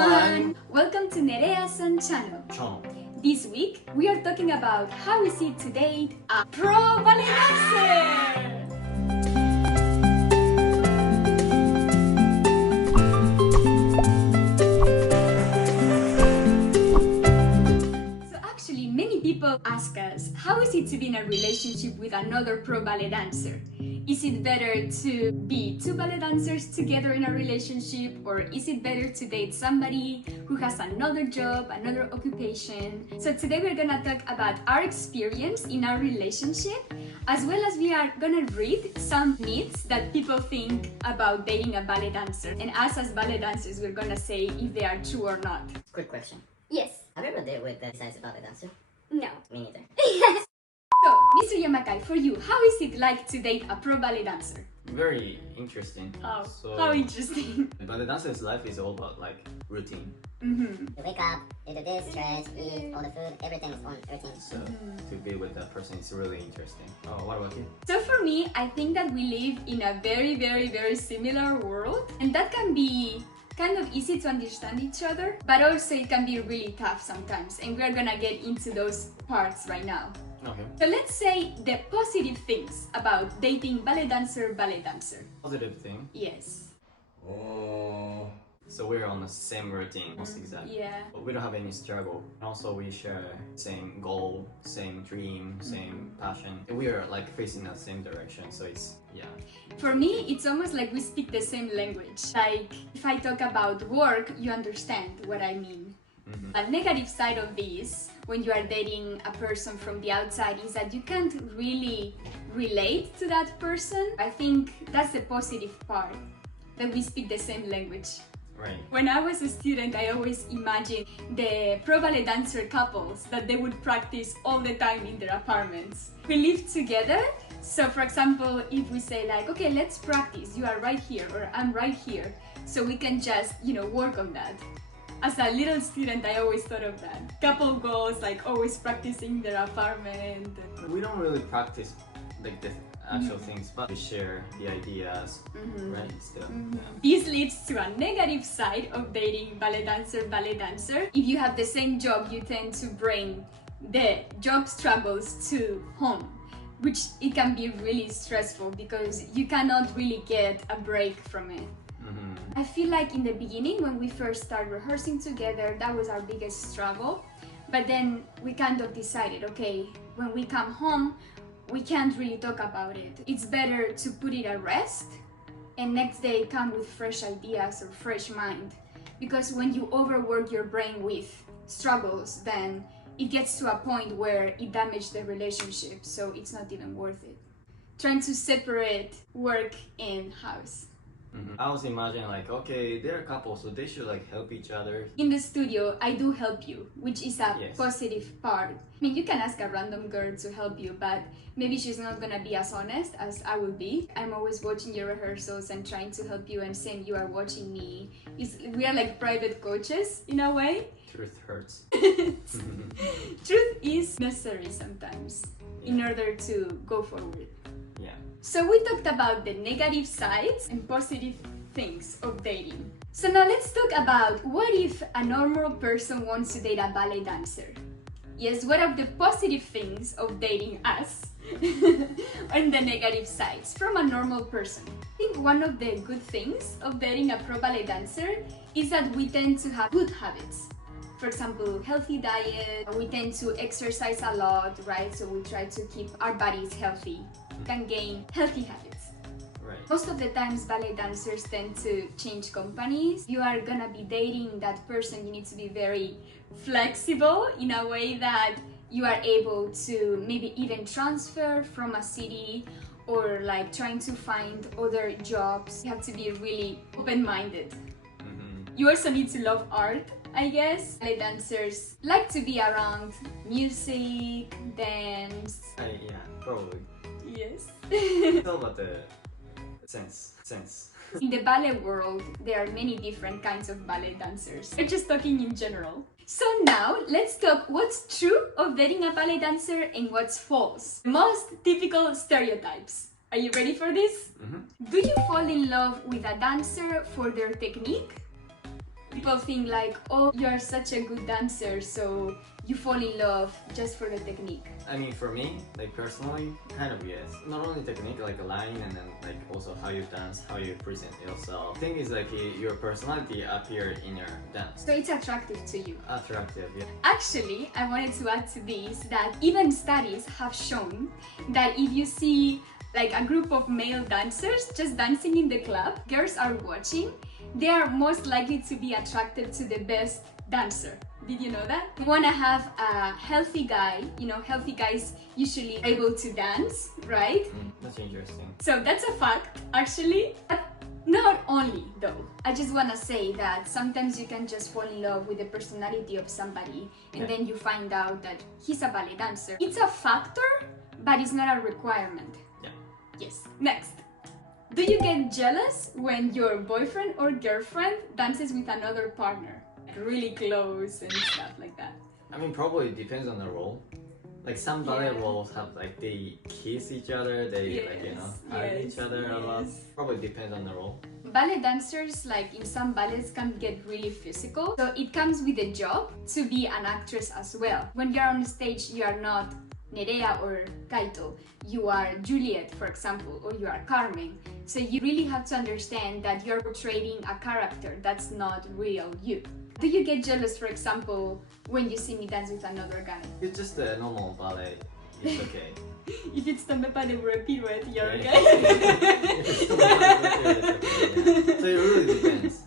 everyone! Welcome to NEREASAN Channel. This week, we are talking about how is it to date a pro ballet dancer! Many people ask us, how is it to be in a relationship with another pro ballet dancer? Is it better to be two ballet dancers together in a relationship, or is it better to date somebody who has another job, another occupation? So today we're gonna talk about our experience in our relationship, as well as we are gonna read some myths that people think about dating a ballet dancer. And us as ballet dancers, we're gonna say if they are true or not. Quick question. Yes. Have you ever dated with besides a ballet dancer? No. Me neither. Yes. So, Mr. Yamakai, for you, how is it like to date a pro ballet dancer? Very interesting. Oh, So, how interesting. but the dancer's life is all about like routine. You wake up, you do this, stretch, eat, all the food, everything is on routine. So to be with that person is really interesting. Oh, what about you? So for me, I think that we live in a very similar world, and that can be kind of easy to understand each other, but also it can be really tough sometimes, and we're gonna get into those parts right now. Okay. So let's say the positive things about dating ballet dancer. Positive thing. Yes. Oh. So we're on the same routine, almost exactly. Yeah. But we don't have any struggle. Also, we share same goal, same dream, same passion. And we are like facing the same direction. So it's For me, it's almost like we speak the same language. Like if I talk about work, you understand what I mean. A negative side of this, when you are dating a person from the outside, is that you can't really relate to that person. I think that's the positive part, that we speak the same language. right. When I was a student, I always imagined the pro ballet dancer couples that they would practice all the time in their apartments. We lived together, so for example, if we say like, okay, let's practice, you are right here or I'm right here, so we can just, work on that. As a little student, I always thought of that. Couple goals, like always practicing in their apartment. We don't really practice like the actual things, but we share the ideas, right? Still. This leads to a negative side of dating ballet dancer. If you have the same job, you tend to bring the job struggles to home, which it can be really stressful because you cannot really get a break from it. I feel like in the beginning, when we first started rehearsing together, that was our biggest struggle. But then we kind of decided, okay, when we come home, we can't really talk about it. It's better to put it at rest and next day come with fresh ideas or fresh mind. Because when you overwork your brain with struggles, then it gets to a point where it damages the relationship, so it's not even worth it. Trying to separate work and house. I was imagining like, okay, they're a couple, so they should like help each other. In the studio, I do help you, which is a Yes. positive part. I mean, you can ask a random girl to help you, but maybe she's not gonna be as honest as I would be. I'm always watching your rehearsals and trying to help you, and saying you are watching me. We are like private coaches in a way. Truth hurts. Truth is necessary sometimes in order to go forward. Yeah. So we talked about the negative sides and positive things of dating. So now let's talk about what if a normal person wants to date a ballet dancer? Yes, what are the positive things of dating us and the negative sides from a normal person? I think one of the good things of dating a pro ballet dancer is that we tend to have good habits. For example, healthy diet, we tend to exercise a lot, right? So we try to keep our bodies healthy. We can gain healthy habits. Right. Most of the times ballet dancers tend to change companies. You are gonna be dating that person, you need to be very flexible in a way that you are able to maybe even transfer from a city or like trying to find other jobs. You have to be really open-minded. You also need to love art, I guess. Ballet dancers like to be around music, dance. Yeah, probably. Yes. It's all about the sense. In the ballet world, there are many different kinds of ballet dancers. We're just talking in general. So now, let's talk what's true of dating a ballet dancer and what's false. Most typical stereotypes. Are you ready for this? Do you fall in love with a dancer for their technique? People think like, oh, you're such a good dancer, so you fall in love just for the technique. I mean, for me, like personally, kind of yes. Not only technique, like a line, and then like also how you dance, how you present yourself. The thing is like your personality appear in your dance. So it's attractive to you. Attractive, yeah. Actually, I wanted to add to this that even studies have shown that if you see like a group of male dancers just dancing in the club, girls are watching, they are most likely to be attracted to the best dancer. Did you know that? You want to have a healthy guy, you know, healthy guys usually able to dance, right? That's interesting. So that's a fact, actually. But not only though. I just want to say that sometimes you can just fall in love with the personality of somebody and then you find out that he's a ballet dancer. It's a factor, but it's not a requirement. Yeah. Yes. Next. Do you get jealous when your boyfriend or girlfriend dances with another partner? Really close and stuff like that. I mean, probably depends on the role. Like some ballet roles have like they kiss each other, they like, you know, hug each other a lot. Probably depends on the role. Ballet dancers, like in some ballets, can get really physical. So it comes with a job to be an actress as well. When you're on stage, you are not Nerea or Kaito. You are Juliet, for example, or you are Carmen. So you really have to understand that you're portraying a character that's not real you. Do you get jealous, for example, when you see me dance with another guy? It's just a normal ballet. It's okay. If it's the pas de pirouette, you're okay. So it really depends.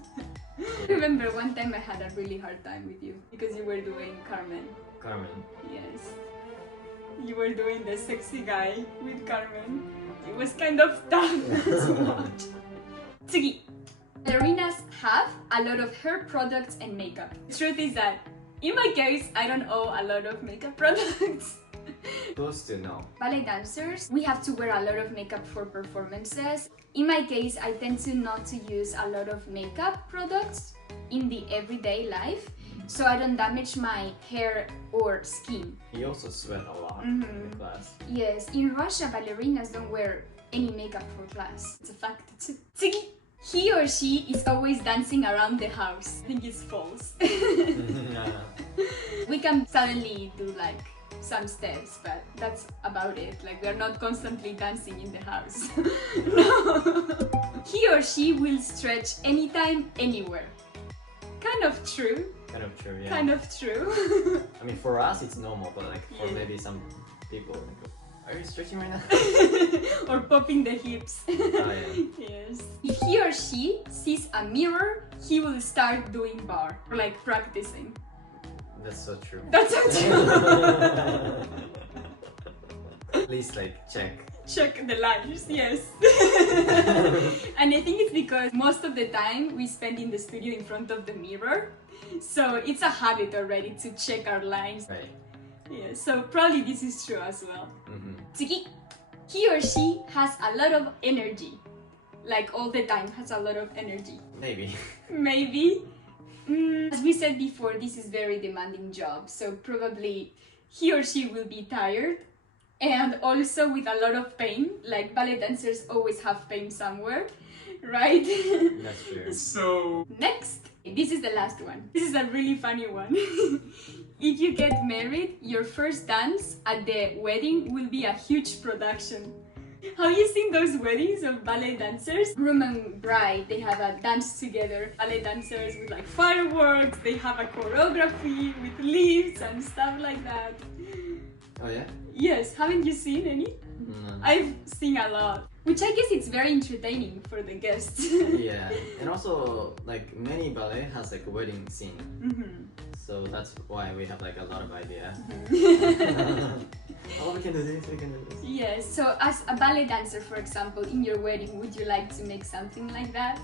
I remember one time I had a really hard time with you because you were doing Carmen. Carmen. Yes. You were doing the sexy guy with Carmen. It was kind of tough to watch. Tsugi. Ballerinas have a lot of hair products and makeup. The truth is that, in my case, I don't own a lot of makeup products. Supposed to know. Ballet dancers, we have to wear a lot of makeup for performances. In my case, I tend to not to use a lot of makeup products in the everyday life, so I don't damage my hair or skin. You also sweat a lot in the class. Yes, in Russia, ballerinas don't wear any makeup for class. It's a fact. Tsugi. He or she is always dancing around the house. I think it's false. We can suddenly do like some steps, but that's about it. Like we're not constantly dancing in the house. No. He or she will stretch anytime, anywhere. Kind of true. Kind of true, yeah. Kind of true. I mean, for us it's normal, but like for maybe some people, like, are you stretching right now? Or popping the hips. Oh, yeah. Yes. If he or she sees a mirror, he will start doing bar, or like practicing. That's so true. That's so true. At least like check. Check the lines, yes. And I think it's because most of the time we spend in the studio in front of the mirror, so it's a habit already to check our lines. Right. Yeah, so probably this is true as well. Tsugi. He or she has a lot of energy. Like all the time has a lot of energy. Maybe. Maybe. As we said before, this is very demanding job, so probably he or she will be tired and also with a lot of pain. Like ballet dancers always have pain somewhere, right? That's true. So next, this is the last one. This is a really funny one. If you get married, your first dance at the wedding will be a huge production. Have you seen those weddings of ballet dancers? Groom and bride, they have a dance together. Ballet dancers with like fireworks, they have a choreography with leaves and stuff like that. Oh yeah? Yes, haven't you seen any? No. I've seen a lot. Which I guess it's very entertaining for the guests. Yeah, and also like many ballet has like a wedding scene. So that's why we have like a lot of ideas. Oh, we can do this, we can do this. Yes, so as a ballet dancer, for example, in your wedding, would you like to make something like that?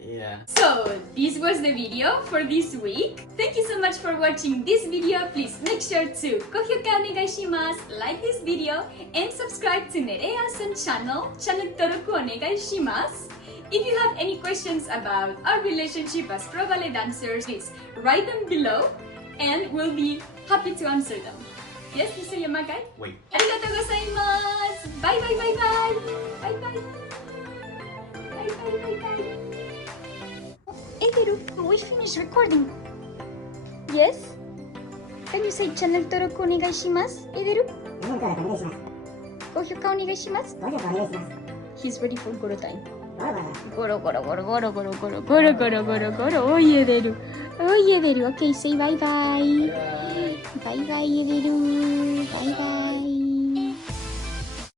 Yeah. So, this was the video for this week. Thank you so much for watching this video. Please make sure to 高評価お願いします like this video, and subscribe to NEREASAN Channel. Channel 登録お願いします If you have any questions about our relationship as pro ballet dancers, please write them below and we'll be happy to answer them. Yes, Mr. Yamagai? Wait. ありがとうございます。バイバイバイバイ。バイバイ。バイバイバイバイ。Ederu, we finished recording. Yes? Can you say channel 登録お願いします Ederu? 高評価お願いします He's ready for goro time. ゴロゴロゴロゴロゴロゴロゴロゴロゴロゴロおいえでるおいえでる OK say bye bye バイバイえでるバイバイ